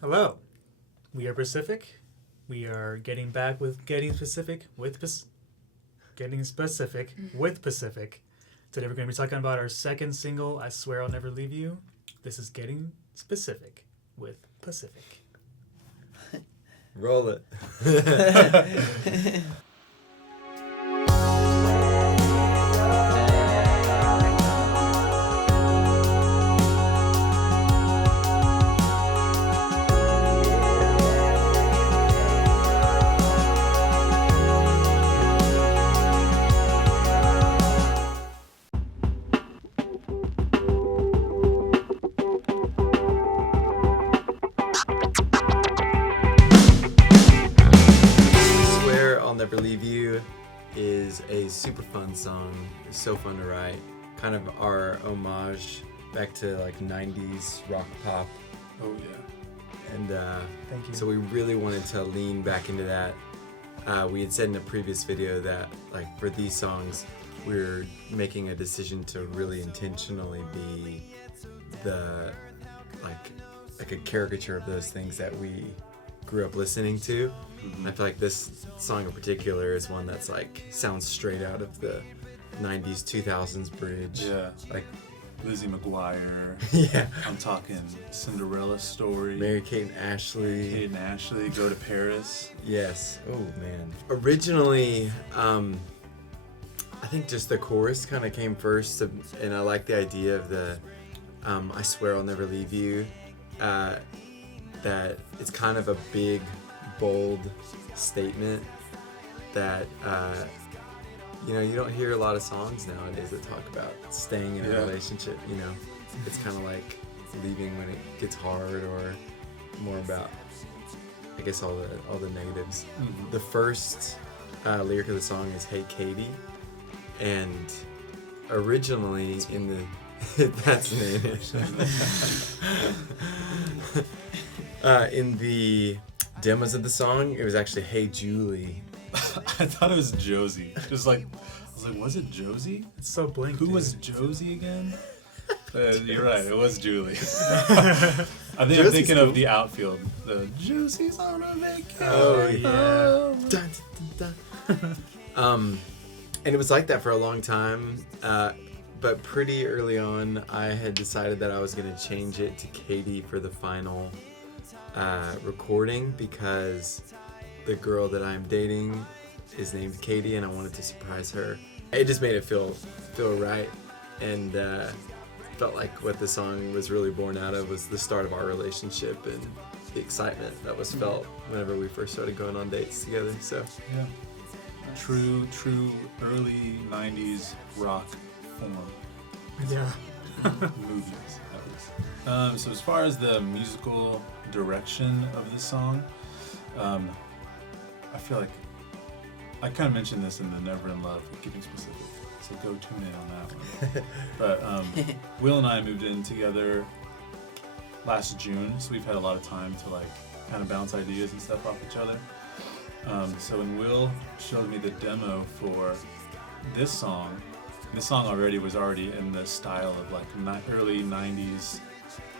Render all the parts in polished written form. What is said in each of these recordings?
Hello, we are Pacific. We are getting back with getting specific with Pacific. Today we're going to be talking about our second single, "I Swear I'll Never Leave You." This is Getting Specific with Pacific. Roll it. Swear I'll Never Leave You is a super fun song. It's so fun to write. Kind of our homage back to like 90s rock pop. Oh yeah. And Thank you. so we really wanted to lean back into that. We had said in a previous video that like for these songs, we're making a decision to really intentionally be the like a caricature of those things that we grew up listening to. Mm-hmm. I feel like this song in particular is one that's like sounds straight out of the 90s 2000s bridge. Yeah. Like Lizzie McGuire. yeah. I'm talking Cinderella Story. Mary-Kate and Ashley. Kate and Ashley Go to Paris. Yes. Oh man. Originally, I think just the chorus kind of came first, and I like the idea of the "I swear I'll never leave you." That it's kind of a big, bold statement that you don't hear a lot of songs nowadays that talk about staying in a Yeah. relationship. It's kind of like leaving when it gets hard, or more about, I guess, all the negatives. Mm-hmm. The first lyric of the song is "Hey Katie," and originally in the that's an in the demos of the song, it was actually "Hey Julie." I thought it was Josie. Just like I was like, was it Josie? It's so blank. Who dude. was Josie again? You're right. It was Julie. I think I'm Josie's thinking cool. of the outfield. The Josie's on a vacation. Oh, yeah. home. Dun, dun, dun, dun. And it was like that for a long time, but pretty early on, I had decided that I was going to change it to Katie for the final recording, because the girl that I'm dating is named Katie, and I wanted to surprise her. It just made it feel right, and felt like what the song was really born out of was the start of our relationship and the excitement that was felt whenever we first started going on dates together. So Yeah. True early 90s rock form. Yeah. Movies, at least. So as far as the musical direction of this song, I feel like I kind of mentioned this in the Never in Love, Getting Specific, so go tune in on that one. But Will and I moved in together last June, so we've had a lot of time to like kind of bounce ideas and stuff off each other. So when Will showed me the demo for this song already was already in the style of like early 90s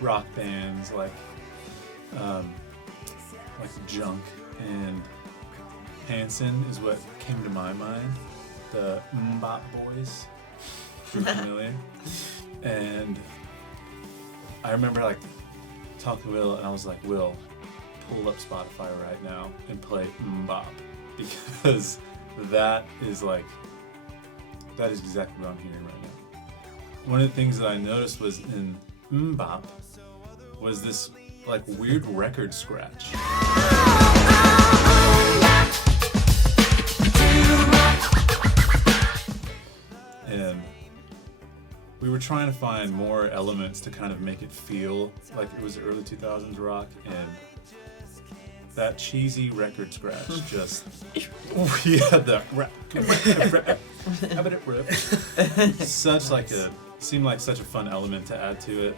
rock bands like Junk and Hanson is what came to my mind. The Mbop Boys, if you're familiar. And I remember like talking to Will, and I was like, Will, pull up Spotify right now and play Mbop, because that is exactly what I'm hearing right now. One of the things that I noticed was in Mbop was this like weird record scratch. And we were trying to find more elements to kind of make it feel like it was early 2000s rock, and that cheesy record scratch just we had the seemed like such a fun element to add to it.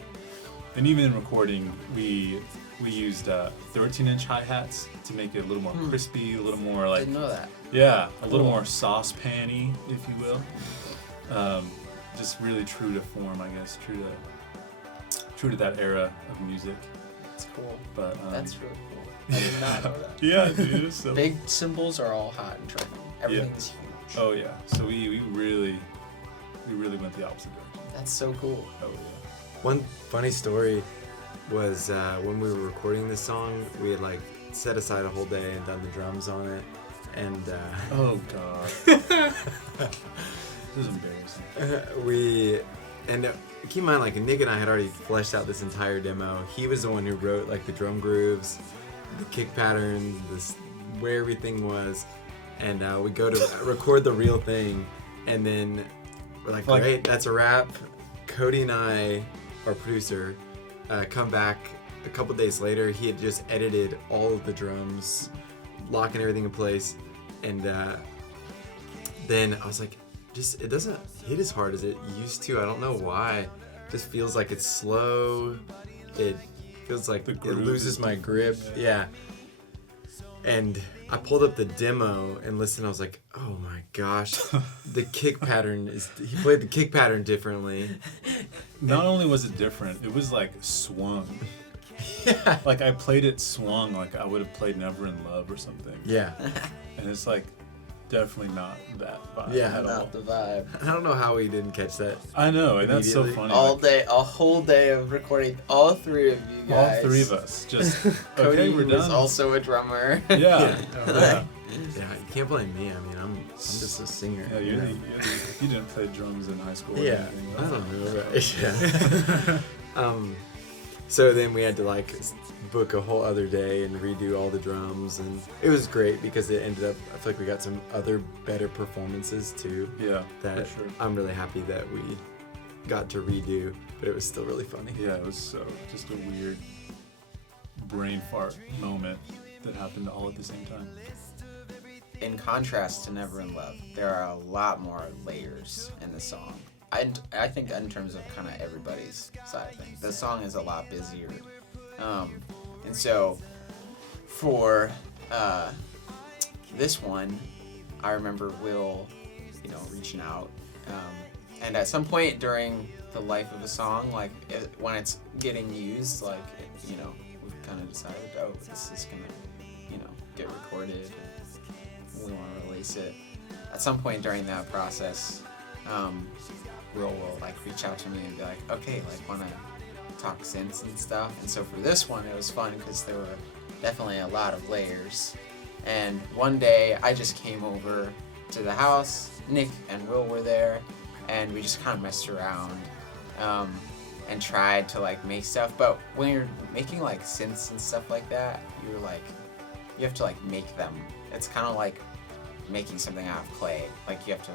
And even in recording, we used 13-inch hi-hats to make it a little more crispy, a little more like, Didn't know that. yeah, a little more saucepan-y, if you will. Just really true to form, I guess, true to that era of music. That's cool. But That's really cool. I did not know that. yeah, dude. So Big cymbals are all hot in trumpet. Everything's huge. Oh yeah. So we really went the opposite direction. That's so cool. Oh yeah. One funny story was when we were recording this song, we had like set aside a whole day and done the drums on it, and Oh god. This is embarrassing. Keep in mind, like Nick and I had already fleshed out this entire demo. He was the one who wrote like the drum grooves, the kick pattern, where everything was, and we go to record the real thing, and then we're like, great, that's a wrap. Cody and I, our producer, come back a couple days later. He had just edited all of the drums, locking everything in place, and then I was like, it doesn't hit as hard as it used to. I don't know why. It just feels like it's slow. It feels like it loses my grip. Yeah. And I pulled up the demo and listened. I was like, oh my gosh, the kick pattern he played the kick pattern differently. Not only was it different, it was like swung. Yeah. Like I played it swung like I would have played Never in Love or something. Yeah. And it's like definitely not that vibe Yeah. at all. Not the vibe. I don't know how we didn't catch that. I know, and that's so Immediately. funny. All like, day, a whole day of recording. All three of you guys. all three of us just Cody okay, we're was done. also a drummer. Yeah. Yeah. Yeah. Yeah, you can't blame me. I mean, I'm just a singer. Yeah, you know? you didn't play drums in high school or Yeah, anything. I don't know, right? Yeah. So then we had to like book a whole other day and redo all the drums, and it was great because it ended up. I feel like we got some other better performances too. Yeah, That for sure. I'm really happy that we got to redo, but it was still really funny. Yeah, it was so just a weird brain fart moment that happened all at the same time. In contrast to Never in Love, there are a lot more layers in the song. I think in terms of kind of everybody's side of things, the song is a lot busier. And so for this one, I remember Will, reaching out. And at some point during the life of a song, like when it's getting used, like, we've kind of decided, this is going to, get recorded. We want to release it. At some point during that process, Will like reach out to me and be like, okay, like want to talk synths and stuff. And so for this one, it was fun because there were definitely a lot of layers. And one day I just came over to the house. Nick and Will were there, and we just kind of messed around and tried to like make stuff. But when you're making like synths and stuff like that, you have to like make them. It's kind of like making something out of clay. Like you have to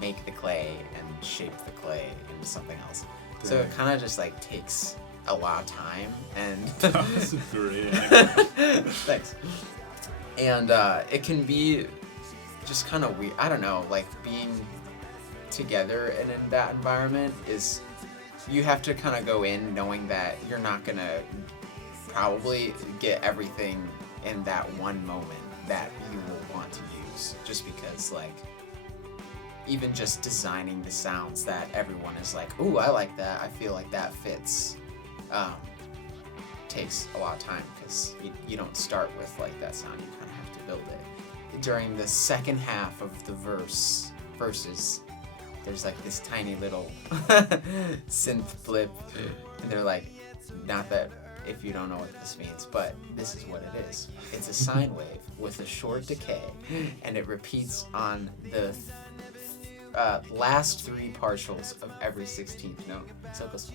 make the clay and shape the clay into something else. So it kind of just like takes a lot of time and That's great. thanks. And it can be just kind of weird. I don't know, like being together and in that environment is, you have to kind of go in knowing that you're not gonna probably get everything in that one moment that you will want to use, just because like even just designing the sounds that everyone is like, ooh, I like that, I feel like that fits, takes a lot of time because you don't start with like that sound, you kind of have to build it. During the second half of the verses, there's like this tiny little synth blip, and they're like, not that if you don't know what this means, but this is what it is. It's a sine wave with a short decay, and it repeats on the last three partials of every 16th note. So it goes.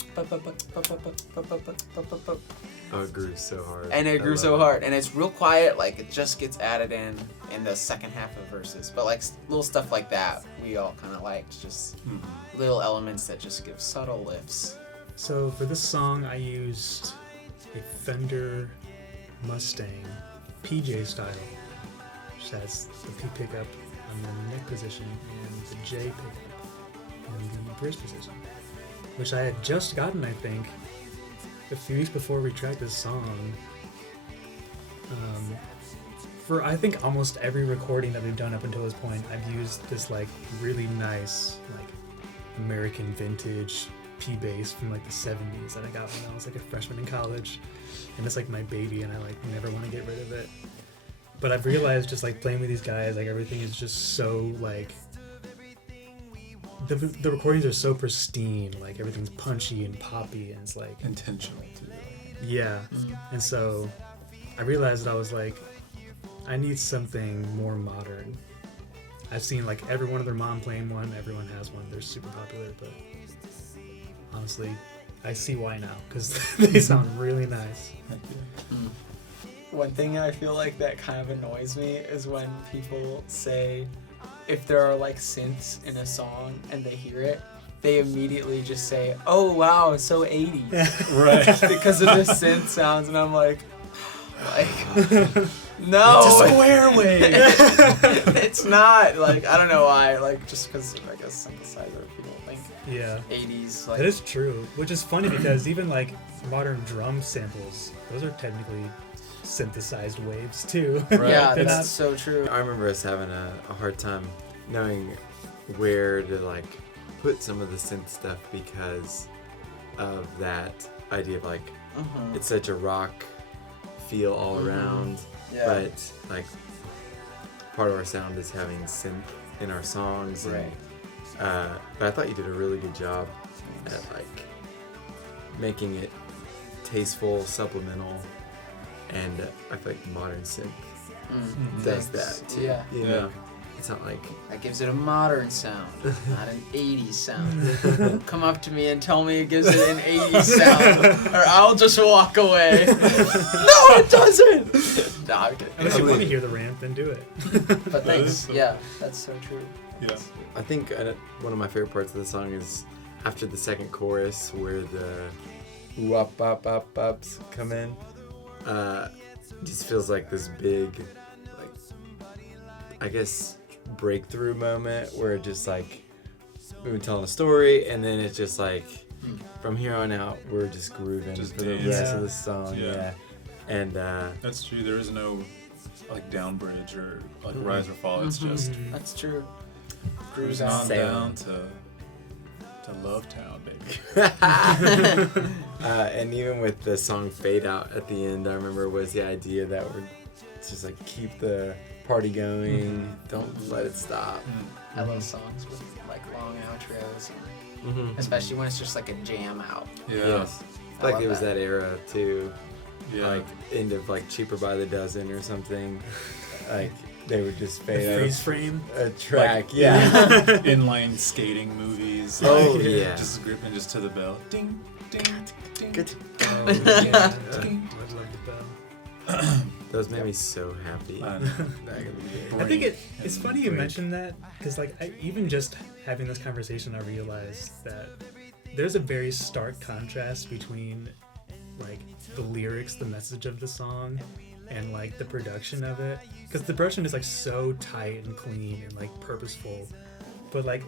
Oh, it grew so hard. And it I grew love so it. hard, and it's real quiet. Like it just gets added in the second half of verses. But like little stuff like that, we all kind of liked. Just little elements that just give subtle lifts. So for this song, I used a Fender Mustang PJ style, which has the P pickup on the neck position and the J pickup in the bridge position, which I had just gotten, I think, a few weeks before we tracked this song. For I think almost every recording that we've done up until this point, I've used this like really nice like American vintage P bass from like the 70s that I got when I was like a freshman in college, and it's like my baby, and I like never want to get rid of it. But I've realized just like playing with these guys, like everything is just so like the recordings are so pristine, like everything's punchy and poppy, and it's like Intentional too. yeah. And so I realized that I was like, I need something more modern. I've seen like everyone and their mom playing one. Everyone has one. They're super popular, but honestly, I see why now because they sound really nice. One thing I feel like that kind of annoys me is when people say, if there are like synths in a song and they hear it, they immediately just say, "Oh wow, it's so 80s," Right. because of the synth sounds, and I'm like, no, It's a square wave. it's not. Like, I don't know why. Like, just because I guess synthesizer people think Yeah, 80s. Like, that is true. Which is funny because even like modern drum samples, those are technically synthesized waves too. Right. yeah, They're that's not- so true. I remember us having a hard time knowing where to like put some of the synth stuff because of that idea of like it's such a rock feel all around, Yeah. but like part of our sound is having synth in our songs, Right. and but I thought you did a really good job at like making it tasteful, supplemental, and I feel like modern synth does Thanks. that too. Yeah. You know, it's not like That gives it a modern sound, not an 80s sound. Don't come up to me and tell me it gives it an 80s sound, or I'll just walk away. No, it doesn't! No, I'm kidding. Unless you want to hear the rant, then do it. But That thanks. is so- Yeah, that's so true. Yeah. I think one of my favorite parts of the song is after the second chorus where the wop bop bop bops come in. Just feels like this big, like, I guess, breakthrough moment where it just like we've been telling a story and then it's just like from here on out we're just grooving Just for the dance. rest Yeah. of the song. Yeah. Yeah. And That's true. There is no like down bridge or like rise or fall. It's just That's true. cruise on on Sail. down to Love Town, baby. and even with the song Fade Out at the end, I remember was the idea that we're just like keep the party going, don't let it stop. I love songs with like long outros, and Mm-hmm. especially when it's just like a jam out. Yeah. Yes. I Like love it was that. that era too. Yeah. Like end of like Cheaper by the Dozen or something. Like they would just The fade freeze out frame. a track. Like- yeah. Inline skating movies. Oh, like, yeah. Just gripping just to the bell. Ding, ding, ding. Good. Oh, yeah. Ding. I love the bell. Those made me so happy. I Back know. in the day. I think it's and funny you break. mentioned that because like even just having this conversation, I realized that there's a very stark contrast between like the lyrics, the message of the song, and like the production of it. Because the production is like so tight and clean and like purposeful, but like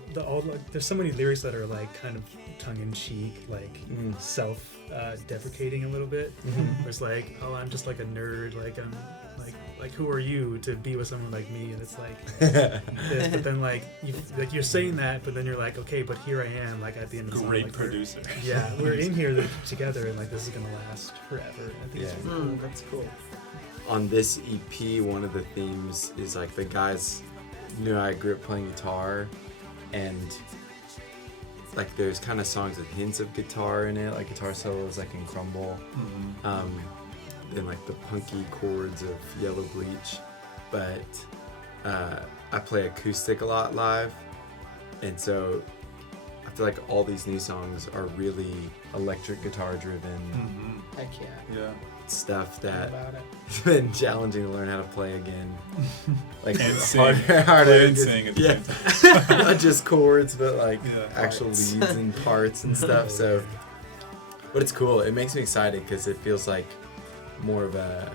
there's so many lyrics that are like kind of tongue in cheek, like self-deprecating a little bit. Where it's like, oh, I'm just like a nerd, like I'm like who are you to be with someone like me? And it's like this, but then like you're saying that, but then you're like, okay, but here I am, like at the end of the song, Great like, we're- producer. Yeah, we're in here together, and like this is gonna last forever. I think it's Yeah. really cool. That's cool. On this EP, one of the themes is like the guys knew I grew up playing guitar, and like there's kind of songs with hints of guitar in it, like guitar solos like in Crumble, then like the punky chords of Yellow Bleach, but I play acoustic a lot live, and so I feel like all these new songs are really electric guitar driven Heck yeah. Yeah. stuff that About it. it's been challenging to learn how to play again. Like And sing. harder Play and to- sing at the yeah. same time. Not just chords, but like Yeah. actual Parts. leads and parts and stuff. So, but it's cool. It makes me excited because it feels like more of a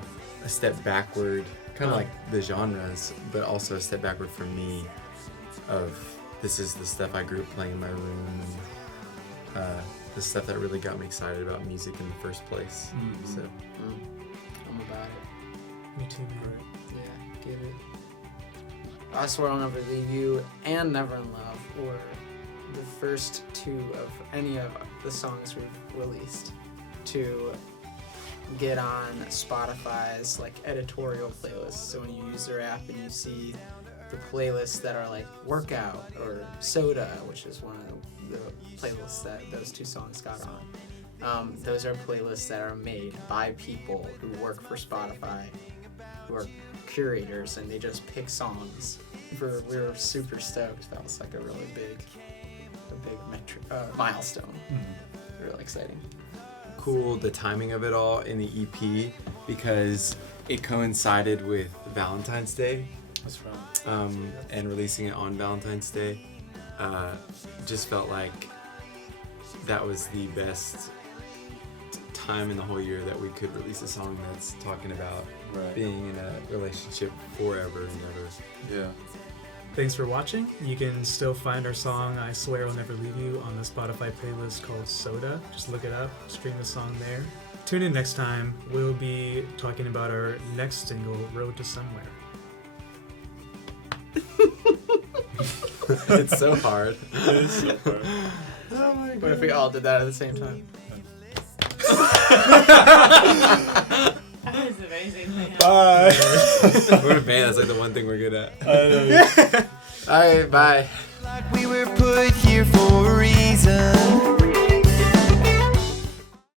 step backward, kind of like the genres, but also a step backward for me. Of this is the stuff I grew up playing in my room, and the stuff that really got me excited about music in the first place. So. I'm about it. Me too, man. Yeah, give it. I Swear I'll Never Leave You and Never in Love were the first two of any of the songs we've released to get on Spotify's like editorial playlists. So when you use their app and you see the playlists that are like workout or soda, which is one of the playlists that those two songs got on. Those are playlists that are made by people who work for Spotify, who are curators, and they just pick songs. We were super stoked. That was like a really big milestone. Mm-hmm. Really exciting. Cool the timing of it all in the EP because it coincided with Valentine's Day. That's right. And releasing it on Valentine's Day just felt like that was the best time in the whole year that we could release a song that's talking about being in a relationship forever and ever. Yeah. Thanks for watching. You can still find our song I Swear I'll Never Leave You on the Spotify playlist called Soda. Just look it up, stream the song there. Tune in next time. We'll be talking about our next single, Road to Somewhere. It's so hard. It is so hard. Oh my god. What if we all did that at the same time? That is amazing. Bye. We're a band, that's like the one thing we're good at. I know. Alright, bye. Like we were put here for a reason.